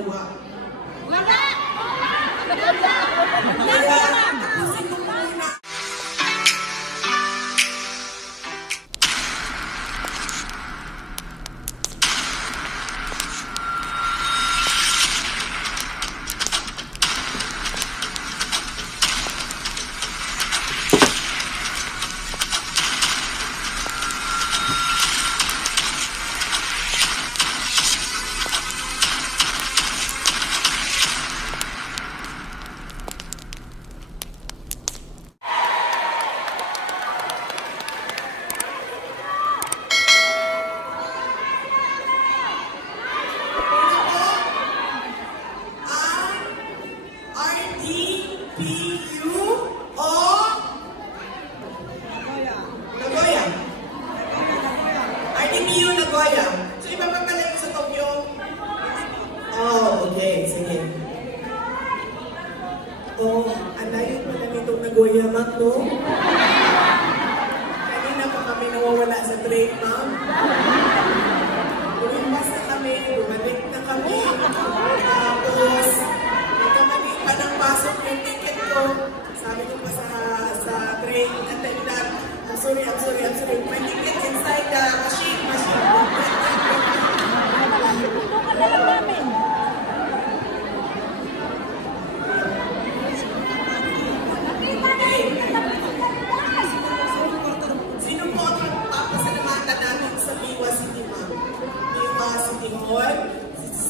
dalawa. Wala! Kaya, tapusin ko muna. Nagoya, no? Kanina pa kami nawawala sa train, ma'am. Bumimbas na kami, bumalik na kami. Tapos, nagkamali pa ng pasok yung ticket ko. Sabi ko pa sa train attendant, I'm sorry. My ticket inside the machine.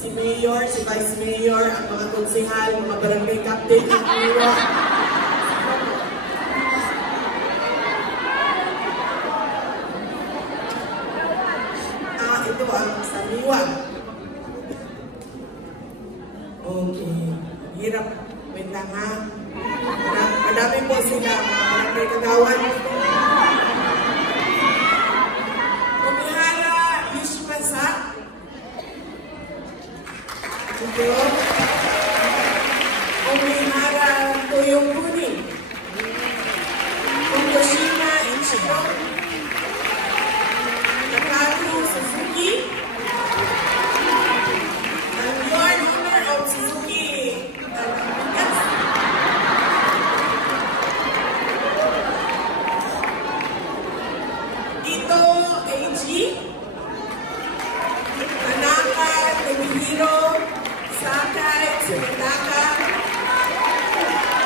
Si Mayor, si Vice Mayor, ang mga konsehal, mga barangay captain, ang iwa. Ito ang Samiwa. Okay. Hirap. Wait lang ha. Madami po sila, mga barangay kagawan. Umihara, Yushmasa. Ito. Umihara, Toyong Kuni. Fukushima, Ichigo. Nakaru, Suzuki. And you are owner of Suzuki. Ito, AG. Tanaka, Temihiro. Sakai, Tsumitaka.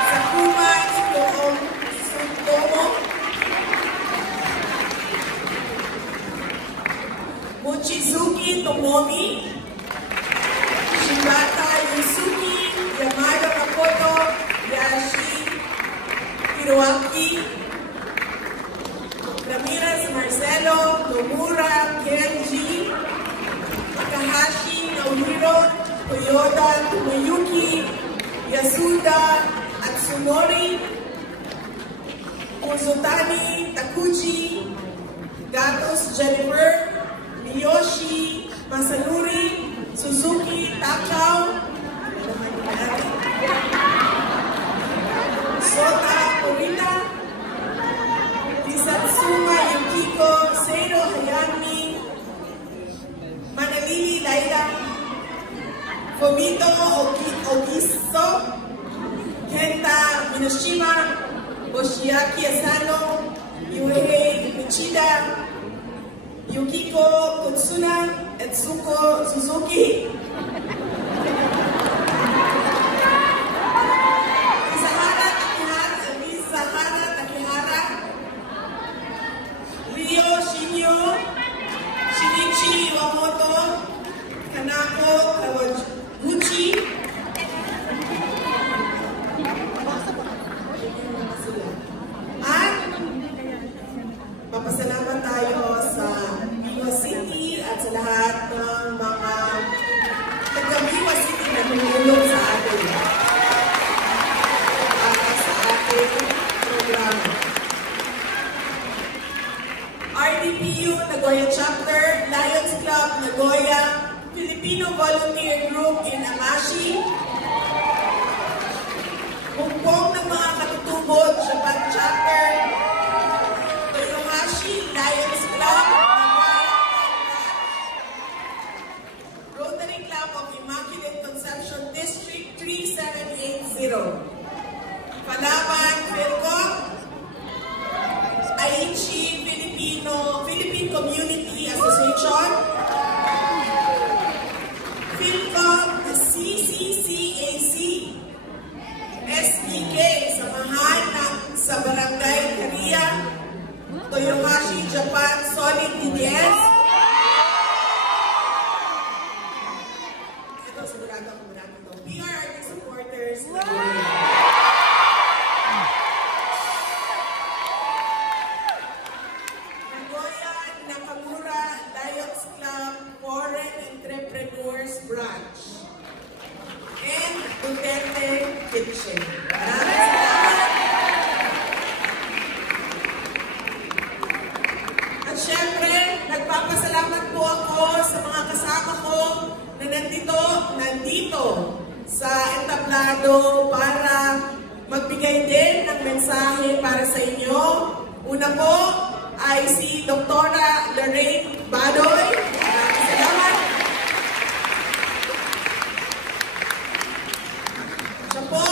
Sakuma, Tsutomo. Mochizuki, Tomomi. Shibata, Yusuki. Yamada, Makoto. Yashi, Hiroaki. Ramirez, Marcelo. Nomura, Kenji. Takahashi, Naohiro. Toyota, Tomoyuki, Yasuda, Atsumori, Ozotani, Takuchi, Gatos, Jennifer, Miyoshi, Masanuri, Suzuki, Takao, Sota, Korita, Lisatsuma, Yukiko, Seiro, Hayami, Manalili, Laila, Fumito Ogiso, Kenta Minoshima, Oshiaki Asano, Yuhei Michida, Yukiko Kutsuna, Etsuko Suzuki, Misahara Takehara, Ryo Shinyo, Shinichi Iwamoto, Kanako Kawaguchi, at papasalamat tayo sa Biwa City at sa lahat ng mga taga-Biwa City na tumulong sa atin para sa ating programa. RDPU Nagoya Chapter, Lions Club Nagoya, Filipino Volunteer Group in Amashi, Hongkong ng mga katutubod, Japan Chapter, Toyohashi Lions Club, Rotary Club of Immaculate Conception mensahe para sa inyo. Una po ay si Dr. Lorraine Badoy. Maraming salamat. Siya po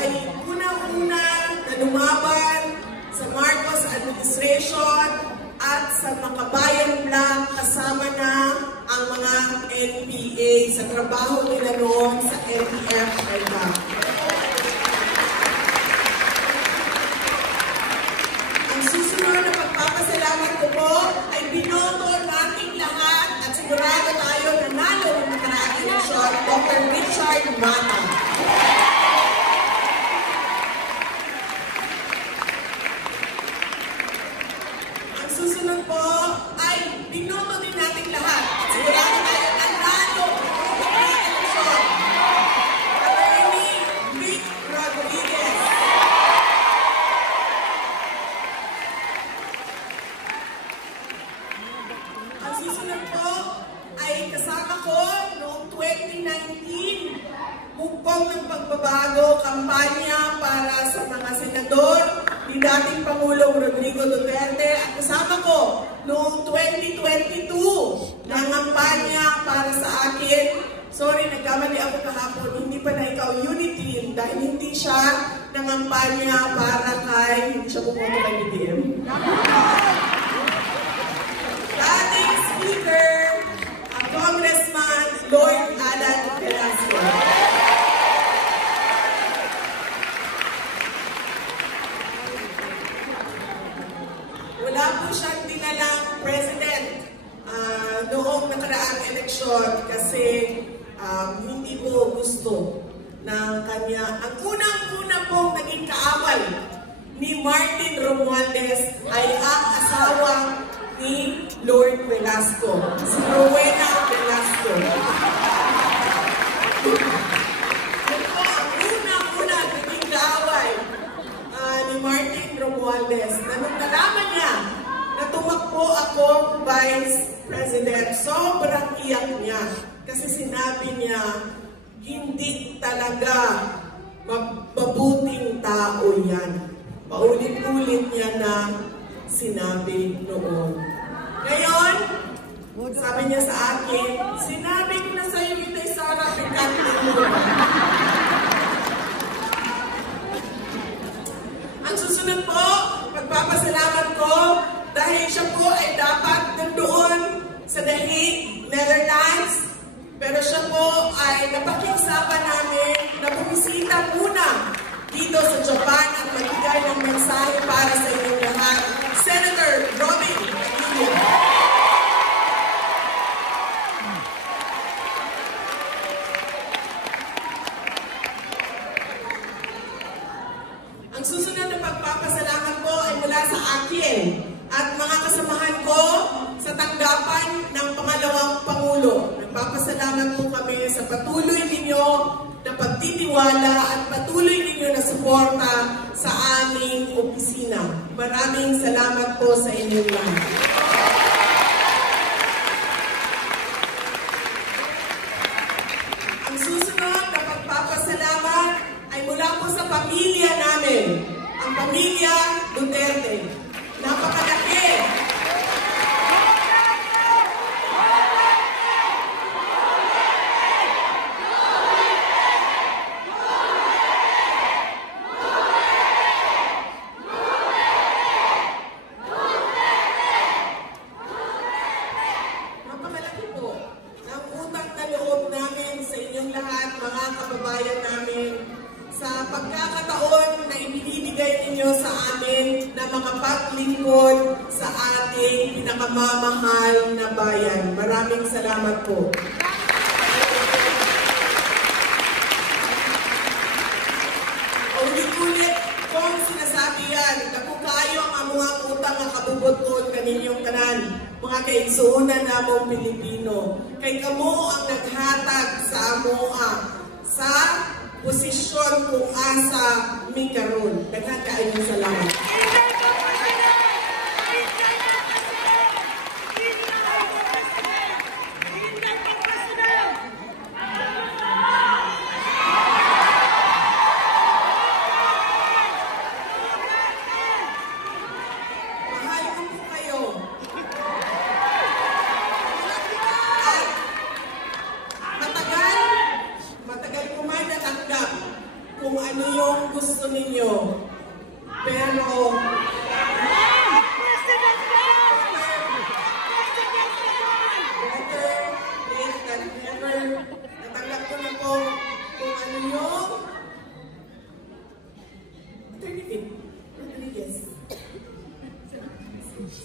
ay unang-una na lumaban sa Marcos administration at sa Makabayan Black kasama na ang mga NPA sa trabaho nila noon sa NPF-IDA. Ang susunod na pagpapasalamat ko po ay binoto nating lahat at sigurado tayo nanalo ng nakaraang eleksyon, Dr. Richard Mata. Ang susunod po ay binoto din nating lahat at sigurado tayo nanalo ng nakaraang eleksyon, Attorney Vic Rodriguez. Ang susunod po ay kasama ko noong 2019, mukbang ng pagbabago, kampanya para sa mga senador ni dating Pangulong Rodrigo Duterte. At kasama ko noong 2022, nangampanya para sa akin. Sorry, nagkamali ako kahapon, hindi pa na ikaw unity dahil hindi siya nangampanya para kay, hindi siya pumunta kay BBM. Dating Speaker, ang Congressman Lloyd Alan Velasco. Wala po siyang dinalang president noong nakaraang eleksyon kasi hindi po gusto ng kanya. Ang unang-una pong naging kaaway ni Martin Romualdez ay ang asawa ni Lord Velasco, si Rowena Velasco. Ito ang unang-una naging kaaway ni Martin Romualdez. Nung nalaman niya na tumakbo ako Vice President, sobrang iyak niya kasi sinabi niya hindi talaga mabuting tao yan. Paulit-ulit niya na sinabi noon. Ngayon, sabi niya sa akin, sinabi ko na sa'yo kita Sara, pagkatin mo. Ang susunod po, magpapasalamat ko dahil siya po ay dapat nandoon sa The Hague, Netherlands. Pero siya po ay napakiusapan namin na bumisita muna dito sa Japan at magbigay ng mensahe para sa inyong lahat. Senator Robin Padilla. Ang susunod na pagpapasalamat po ay mula sa akin at mga kasamahan ko sa tanggapan ng pangalawang Pangulo. Nagpapasalamat po kami sa patuloy ninyo na pagtitiwala at patuloy ninyo na suporta sa aming opisina. Maraming salamat po sa inyong lahat. Ang susunod na pagpapasalamat ay mula po sa pamilya namin, ang pamilya Duterte. Napakalaki. Napakalaki po ng utang na loob namin sa inyong lahat, mga kababayan namin, sa pagkakataon na ibinibigay ninyo sa amin na makapaglingkod sa ating pinakamamahal na bayan. Maraming salamat po. Ulit-ulit kung sinasabi yan, na kung kayo ang mga utang na kabubot-on kaninyong tanan, mga kaigsuunan na mong Pilipino, kay kamo ang naghatag sa amoa sa posisyon kung asa mi karon. Daghan kaayong salamat. Pero, natanggap ko na po kung ano yung Attorney Rodriguez.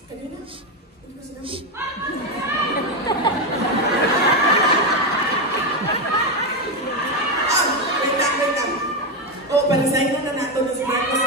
Kanina? Hindi ko sinabi. Wait lang. Oh, palisayin na nato na si Marcos.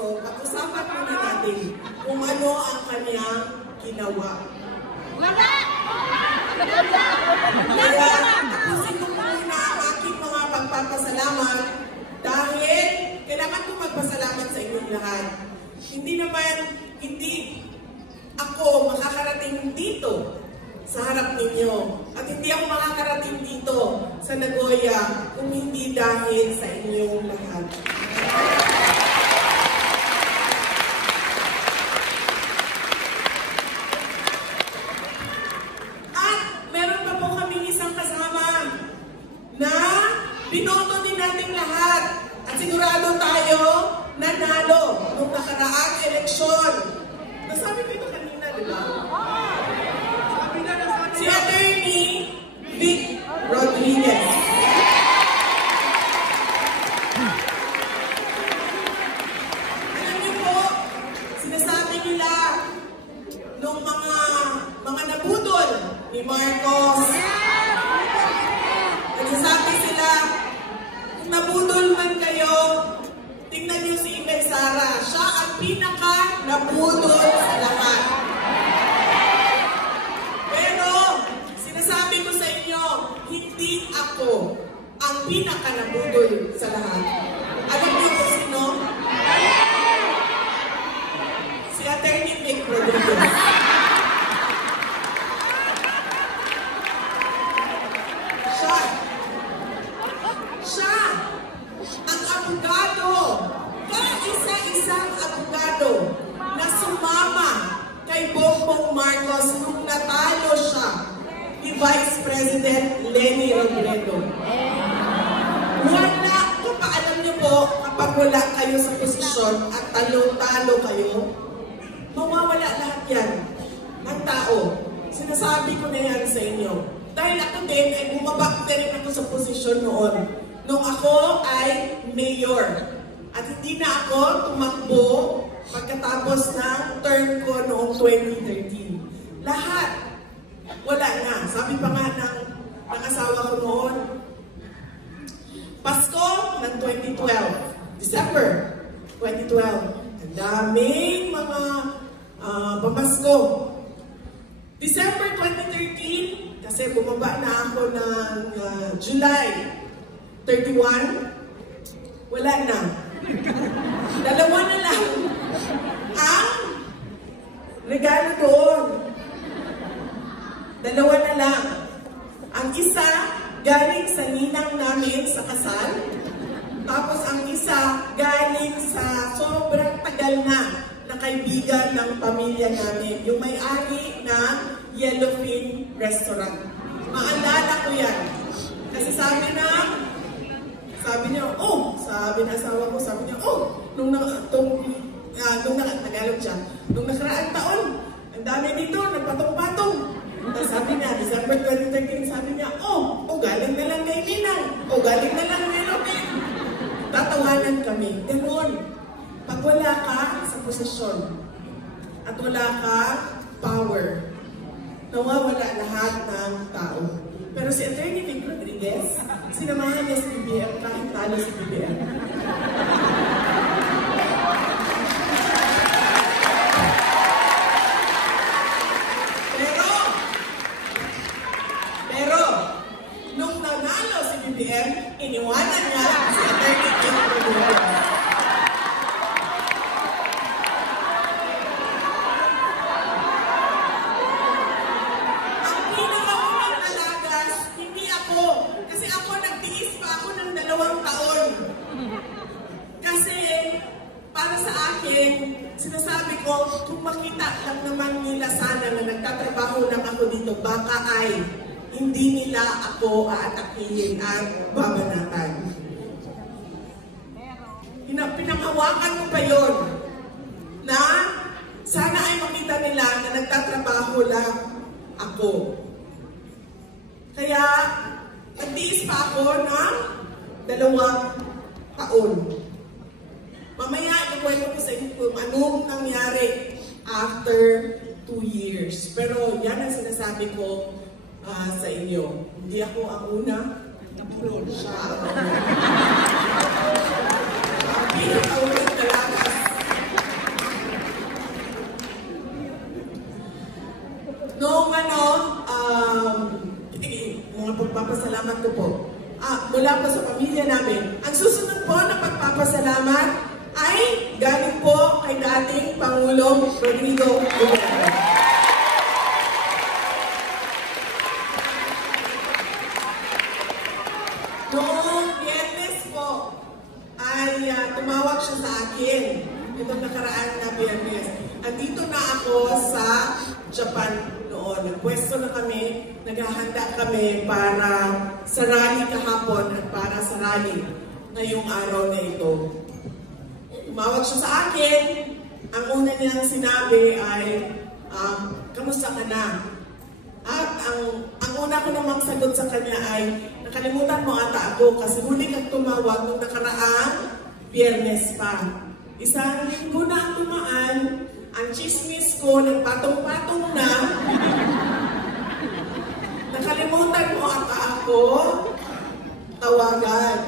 Pag-usapan muna natin kung ano ang kanyang ginawa. Kaya tapusin ko muna ang aking mga pagpapasalamat dahil kailangan ko magpasalamat sa inyong lahat. Hindi ako makakarating dito sa harap ninyo at hindi ako makakarating dito sa Nagoya kung hindi dahil sa inyong lahat. Binoto din natin lahat at sigurado tayo nanalo nung nakaraang eleksyon. Nasabi ko ito kanina, di ba? Si Attorney Vic Rodriguez. Alam niyo po, sinasabi nila nung mga nabudol ni Marcos, nagsasabi sila, nabudol man kayo, tingnan niyo si Inday Sara. Siya ang pinaka-nabudol sa lahat. Pero, sinasabi ko sa inyo, hindi ako ang pinaka-nabudol sa lahat. Alam niyo kung sino? Si Attorney Vic Rodriguez. Na sumama kay Bongbong Marcos nung natalo siya ni Vice President Leni Robredo. Wala, kung paalam niyo po, kapag wala kayo sa posisyon at talo-talo kayo, mawawala lahat yan ng tao. Sinasabi ko na yan sa inyo. Dahil ako din, ay bumabak na rin ako sa posisyon noon. Nung ako ay mayor. At hindi na ako tumakbo pagkatapos ng term ko noong 2013. Lahat, wala na. Sabi pa nga ng asawa ko noon, Pasko ng 2012, December 2012, ang daming mga pamasko. December 2013, kasi bumaba na ako ng July 31, wala na. Dalawa na lang ang regalo doon. Dalawa na lang. Ang isa galing sa ninang namin sa kasal. Tapos ang isa galing sa sobrang tagal na kaibigan ng pamilya namin. Yung may-ari ng Yellowfin Restaurant. Maalala ko yan. Kasi sabi niya, sabi ng asawa ko, nung Tagalog siya, nung nakaraang taon, ang dami dito, nagpatong-patong. Tapos sabi niya, December 2013, sabi niya, galing na lang kay Ninang, galing na lang kay Robin. Tatawanan kami. Ganun. Pag wala ka sa posisyon, at wala ka power, nawawala lahat ng tao. Pero si Attorney Vic Rodriguez, sinamahan niya si BBM kahit talo si BBM. Pero, nung nanalo si BBM, iniwanan niya si Attorney Vic Rodriguez. kung makita lang naman nila sana na nagtatrabaho lang ako dito, baka ay hindi nila ako aatakihin at babanatan. Pinanghawakan ko pa yun na sana ay makita nila na nagtatrabaho lang ako. Kaya, nagtiis pa ako ng 2 taon. Mamaya, ikwento ko sa inyo kung anong nangyari after 2 years. Pero yan ang sinasabi ko sa inyo. Hindi ako ang una, siya ang una. Pinakaunang talaga. Noong mga pagpapasalamat ko po, mula po sa pamilya namin, ang susunod po na pagpapasalamat ay galing po kay dating Pangulong Rodrigo Duterte. Noong Biyernes po, ay tumawag siya sa akin. Itong nakaraan na Biyernes. Andito na ako sa Japan noon. Nagpwesto na kami, naghahanda kami para sa rally kahapon at para sa rally ngayong araw na ito. Tumawag siya sa akin. Ang una niyang sinabi ay, kamusta ka na? At ang una ko namang sagot sa kanya ay, nakalimutan mo ata ako kasi huli kang tumawag nung nakaraang Biyernes pa. Isang linggo na ang tumaan, ang chismis ko nagpatong-patong na. Nakalimutan mo ata ako, tawagan.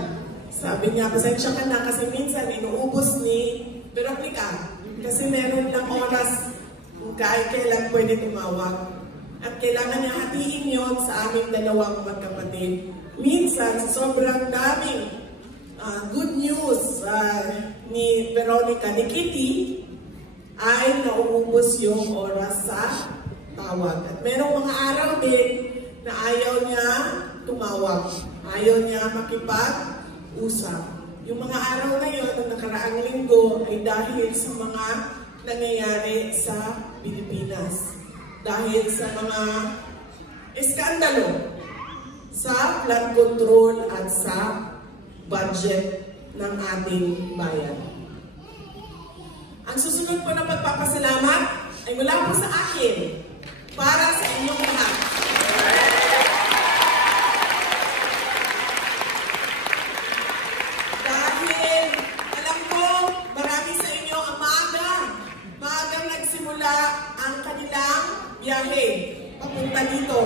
Sabi niya, pasensya ka na kasi minsan inuubos ni Veronica. Kasi meron lang oras kung kailan pwede tumawag. At kailangan niya hatiin yon sa aming 2 magkapatid. Minsan, sobrang daming good news ni Veronica, ni Kitty, ay nauubos yung oras sa tawag. At merong mga araw din na ayaw niya tumawag. Ayaw niya makipag-usap. Yung mga araw na yun, ng nakaraang linggo, ay dahil sa mga nangyayari sa Pilipinas. Dahil sa mga eskandalo sa flood control at sa budget ng ating bayan. Ang susunod po na pagpapasalamat ay mula po sa akin para sa inyong lahat. Dahil alam ko marami sa inyo ang maagang nagsimula ang kanilang biyahe papunta dito.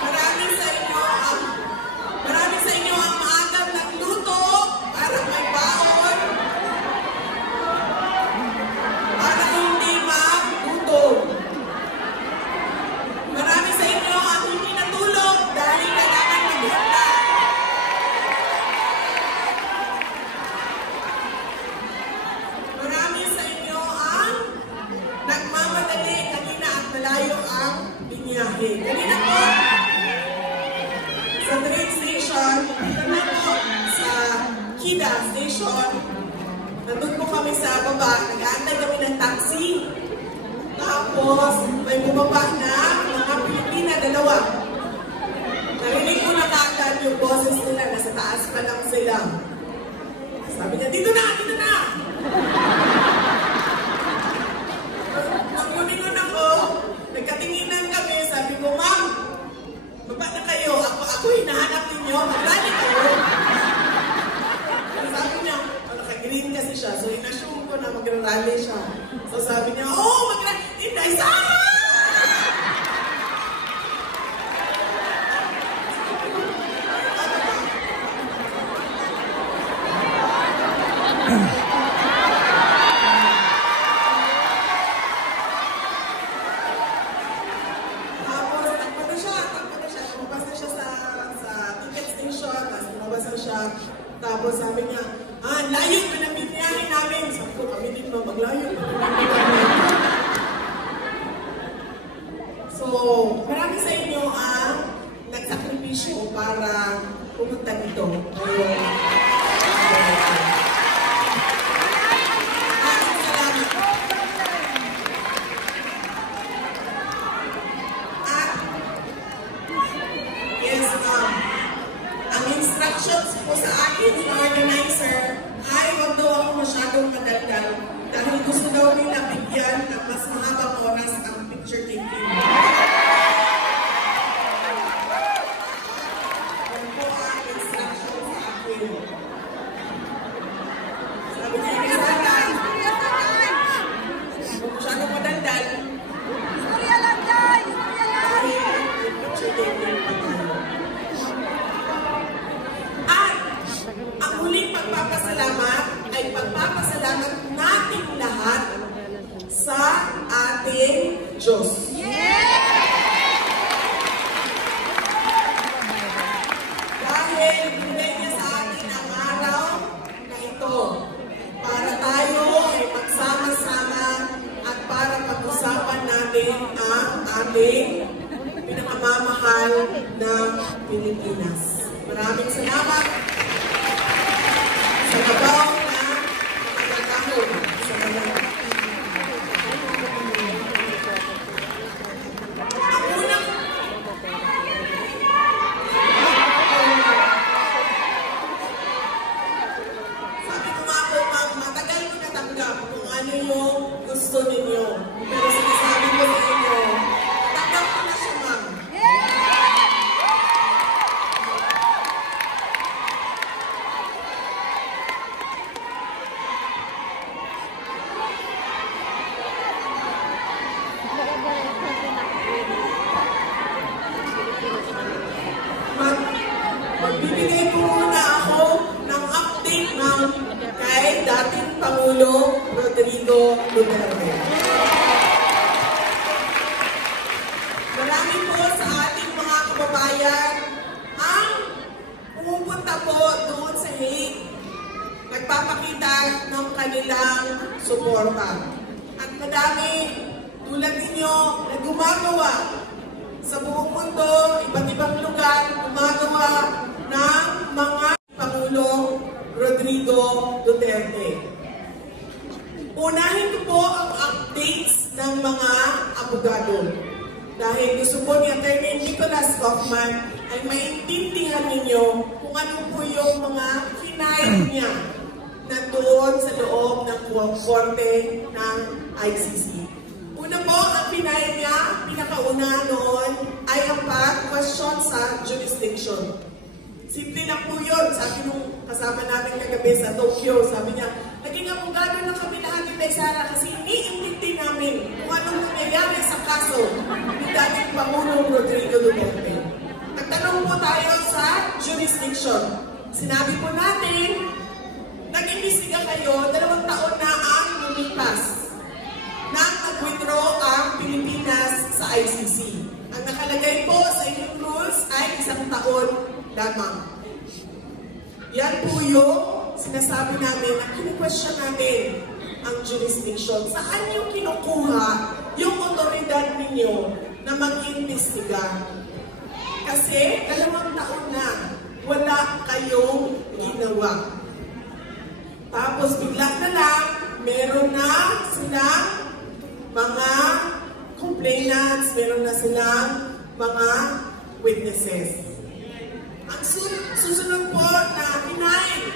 Marami sa inyo ang maagang nagluto para may baon, para hindi magutom. Marami sa inyo ang hindi natulog dahil kailangan maghanda. Marami sa inyo ang nagmamadali kanina at malayo ang biniyahe. Kanina po, sa train station, dito na po sa Kida Station, nandun po kami sa baba, nag-aantay kami ng taxi. Tapos, may bumaba na mga Pilipina 2. Narinig ko na kaagad yung boses nila, nasa taas pa lang sila. Sabi niya, dito na! Dito na! Nang lumingon ako, nagkatinginan kami, sabi ko, Ma'am, baba na kayo, ako hinahanap ninyo, magrally kayo. Sabi niya, naka-green kasi siya, so in-assume ko na magrally siya. So sabi niya, magrally, Inday, Sarah! Tapos sabi niya, layo pa na biniyahin namin. Sabi ko, kami din ba maglayo? So, marami sa inyo ang nagsakripisyo para pumunta dito. Maraming salamat. daw nila bigyan ng mas mahabang oras ang picture taking. Yan po ang instruction sa akin. Sabi niya, Rizala, masyadong madaldal. Istorya lang, guys! Istorya lang! Picture taking pa tayo. At ang huling pagpapasalamat ay pagpapasalamat nating lahat sa ating Diyos. Dahil binigay niya sa atin ang araw na ito para tayo ay magsama-sama at para pag-usapan natin ang ating pinakamamahal na Pilipinas. Maraming salamat sa kabaw na pagkakahon sa mga. Ang unang sabi ko nga po, matagal ko natanggap kung ano yung gusto ninyo. Pero sinasabi ko sa inyo, natanggap ko na siya, ma'am. Magbibigay po muna ako ng update ng kay dating Pangulo Rodrigo Duterte. Marami po sa ating mga kababayan ang pumupunta po doon sa Hague, nagpapakita ng kanilang suporta. At madami tulad ninyo na gumagawa sa buong mundo, iba't ibang lugar, gumagawa ng mga Pangulo Rodrigo Duterte. Unahin ko po ang updates ng mga abogado. Dahil gusto po ni Atty. Nicholas Kaufman ay maintindihan ninyo kung ano po yung mga hinayang niya na doon sa loob ng korte ng ICC. Una po, ang pinaya niya, pinakauna noon, ay ang pag-question sa jurisdiction. Simple lang po yun. Sabi nung kasama natin kagabi sa Tokyo, sabi niya, naging abogado na kami lahat ni Sara kasi iniintindi namin kung anong nangyayari sa kaso ni dating Pangulong Rodrigo Duterte. Nagtanong po tayo sa jurisdiction. Sinabi po natin, nag-imbestiga kayo, 2 taon na ang lumipas nang nag-withdraw ang Pilipinas sa ICC. Ang nakalagay po sa inyong rules ay 1 taon lamang. Yan po yung sinasabi namin na kinu-question natin ang jurisdiction. Saan yung kinukuha yung otoridad ninyo na mag-imbestiga? Kasi 2 taon na wala kayong ginawa. Tapos bigla na lang, meron na silang mga complainants, meron na silang mga witnesses. Ang susunod po na hinain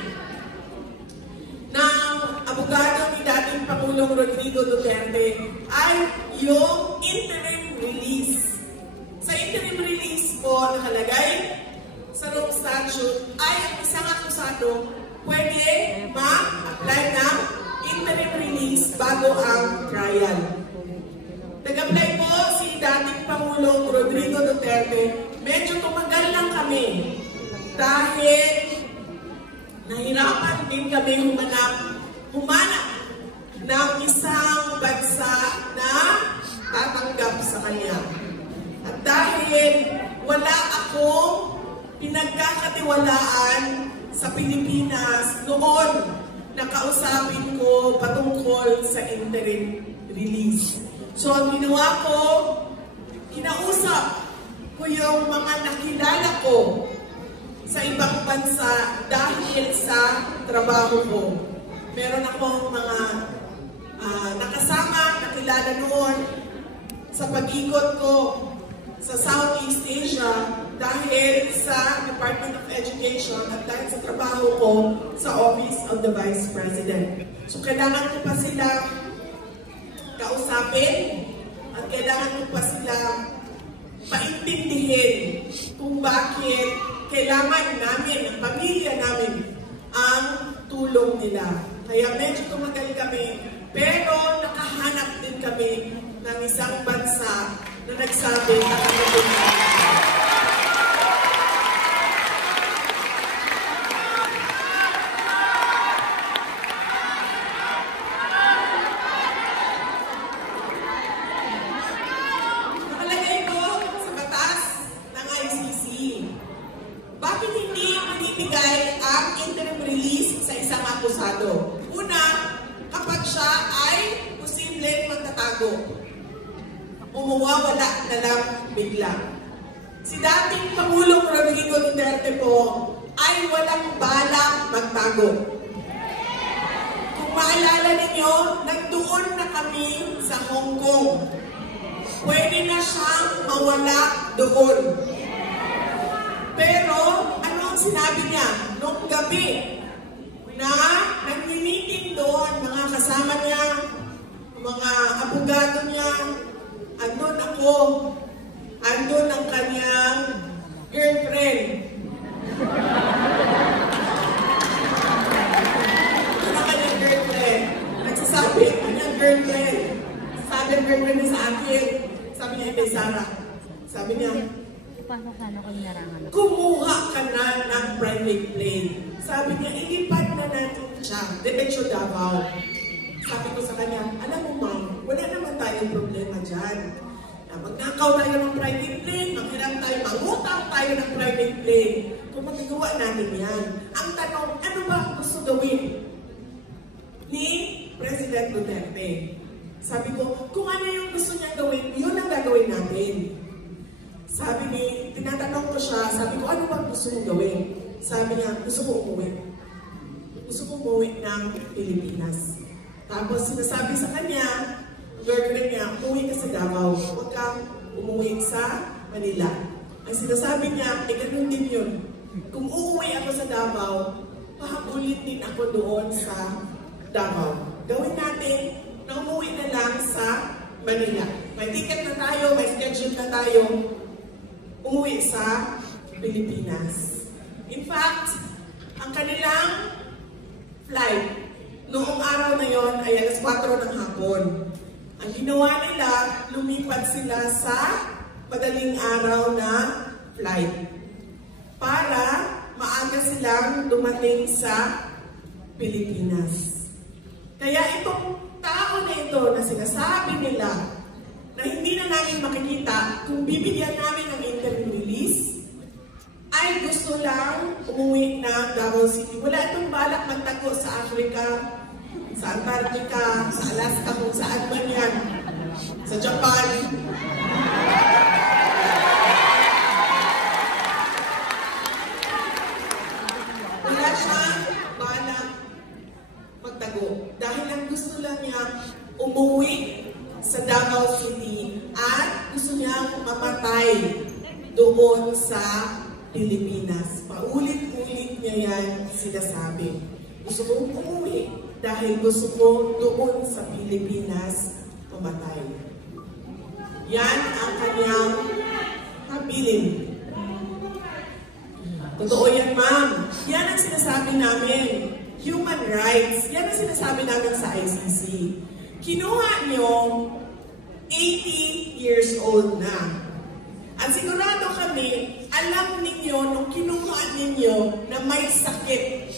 ng abogado ni dating Pangulong Rodrigo Duterte ay yung interim release. Sa interim release po nakalagay sa Rome Statute ay ang isang akusado pwede ma-apply ng interim release bago ang trial. Nag-apply po si dating Pangulong Rodrigo Duterte. Medyo tumagal lang kami dahil nahirapan din kami humanap ng isang bansa na tatanggap sa kanya. At dahil wala akong pinagkakatiwalaan sa Pilipinas noon, nakausapin ko patungkol sa interim release. So ang ginawa ko, kinausap ko yung mga nakilala ko sa ibang bansa dahil sa trabaho ko. Meron akong mga nakasama, nakilala noon sa pag-ikot ko sa Southeast Asia dahil sa Department of Education at dahil sa trabaho ko sa Office of the Vice President. So kailangan ko pa sila kausapin at kailangan ko pa sila paintindihin kung bakit kailangan namin, ang pamilya namin, ang tulong nila. Kaya medyo tumagal kami, pero nakahanap din kami ng isang bansa na nagsabi na kami. Nakalagay ko sa batas ng ICC. Bakit hindi binibigay ang interim release sa isang akusado? Una, kapag siya ay posibleng magtatago. Umuwawala na lang bigla. Si dating Pangulong Rodrigo Duterte po ay walang balak magtago. Kung maalala ninyo, nagdoon na kami sa Hong Kong. Pwede na siyang mawala doon. Pero ano ang sinabi niya noong gabi na nag-meeting doon, mga kasama niya, mga abogado niya, andun ako, andun ang kanyang girlfriend. Andun ang kanyang girlfriend. Nagsasabi ang kanyang girlfriend. Sabi ang girlfriend niya sa akin, sabi niya, Ibay Sara, sabi niya, kumuha ka na ng private plane. Sabi niya, ilipad na natin siya. Diretsyo Davao. Sabi ko sa kanya, alam mo ma'am, wala naman tayong problema dyan. Magnakaw tayo ng private plane, maghiram tayo, mangutang tayo ng private plane. Kung magagawa natin yan. Ang tanong, ano ba ang gusto gawin ni President Duterte? Sabi ko, kung ano yung gusto niya gawin, yun ang gagawin natin. Sabi ni, tinatanong ko siya, sabi ko, ano ba gusto mong gawin? Sabi niya, gusto ko umuwi. Gusto ko umuwi ng Pilipinas. Tapos sinasabi sa kanya, girlfriend niya, umuwi ka sa Davao. Huwag kang umuwi sa Manila. Ang sinasabi niya, ganun din yun. Kung uuwi ako sa Davao, pahabulit din ako doon sa Davao. Gawin natin na umuwi na lang sa Manila. May ticket na tayo, may schedule na tayo, umuwi sa Pilipinas. In fact, ang kanilang flight noong araw na yon ay alas 4 ng hapon. Ang ginawa nila, lumipat sila sa madaling araw na flight para maaga silang dumating sa Pilipinas. Kaya itong tao na ito na sinasabi nila na hindi na namin makikita kung bibigyan namin ng interim release, ay gusto lang umuwi ng Davao City. Wala itong balak magtago sa Africa, sa Antarctica, sa Alaska, kung saan man yan, sa Japan. Wala siyang balak magtago. Dahil ang gusto lang niya umuwi sa Davao City at gusto niyang mamatay doon sa Pilipinas. Paulit-ulit niya yan sinasabi. Gusto ko umuwi dahil gusto ko doon sa Pilipinas mamatay. Yan ang kanyang habilin. Totoo yan, ma'am. Yan ang sinasabi namin. Human rights. Yan ang sinasabi namin sa ICC. Kinuha niyo 80 years old na. At sigurado kami, alam ninyo, nung kinuha ninyo na may sakit,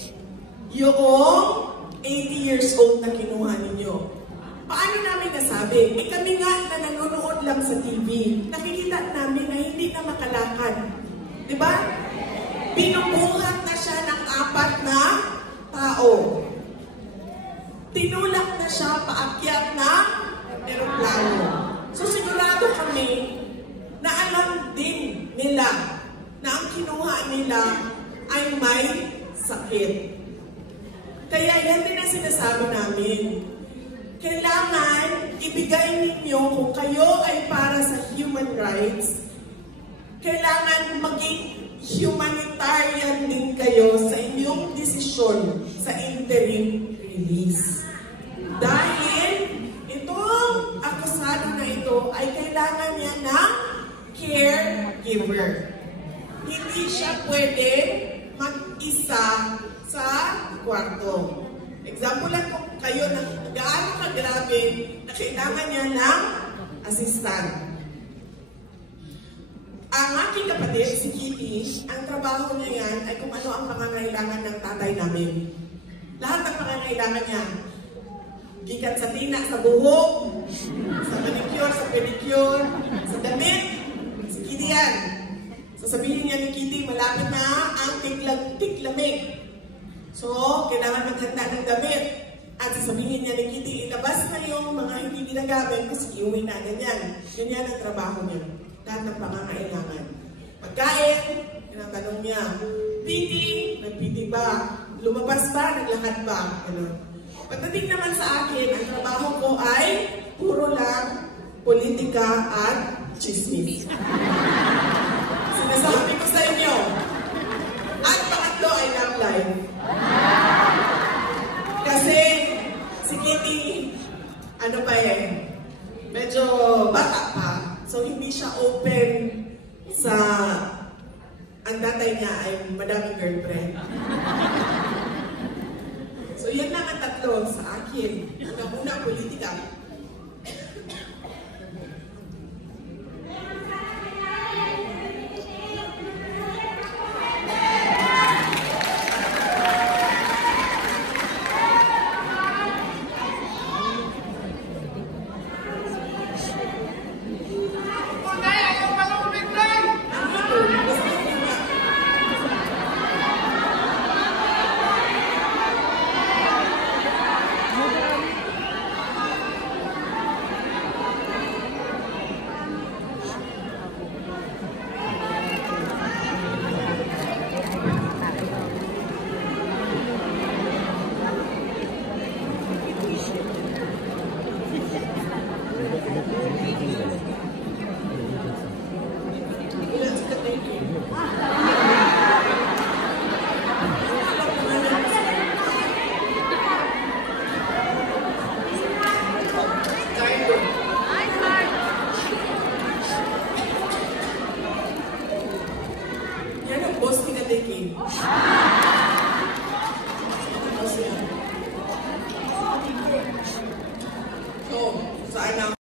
yung 80 years old na kinuha ninyo. Paano namin nasabi? Kami nga na nanonood lang sa TV, nakikita namin na hindi na makalakad. Diba? Binubuhat na siya ng 4 na tao. Tinulak na siya paakyat ng eroplano. So sigurado kami na alam din nila na ang kinuha nila ay may sakit. Kaya yan din ang sinasabi namin. Kailangan ibigay ninyo kung kayo ay para sa human rights, kailangan maging humanitarian din kayo sa inyong desisyon sa interim release. Dahil itong giver. Hindi siya pwede mag-isa sa kwarto. Example lang kung kayo na gaano kagrabe na kailangan niya ng assistant. Ang aking kapatid, si Kitty, ang trabaho niya yan ay kung ano ang pangangailangan ng tatay namin. Lahat ng pangangailangan niya. Gikan sa tina, sa buhok, sa manicure, sa pedicure, sa damit, si Kitty yan. Sasabihin niya ni Kitty, malapit na ang tiklamig. So, kailangan maghanda ng damit. At sasabihin niya ni Kitty, ilabas na yung mga hindi ginagamit kasi iuwi na ganyan. Ganyan ang trabaho niya. Lahat ng pangangailangan. Pagkain, tinatanong niya, PT, nag-PT ba? Lumabas ba? Naglakad ba? Ano? Pagdating naman sa akin, ang trabaho ko ay puro lang politika at chismis. Sinasabi ko sa inyo. At pangatlo ay love life. Kasi si Kitty, ano pa medyo bata pa. So hindi siya open sa ang tatay niya ay madaming girlfriend. So yan lang ang tatlo sa akin. Una politika. So, sana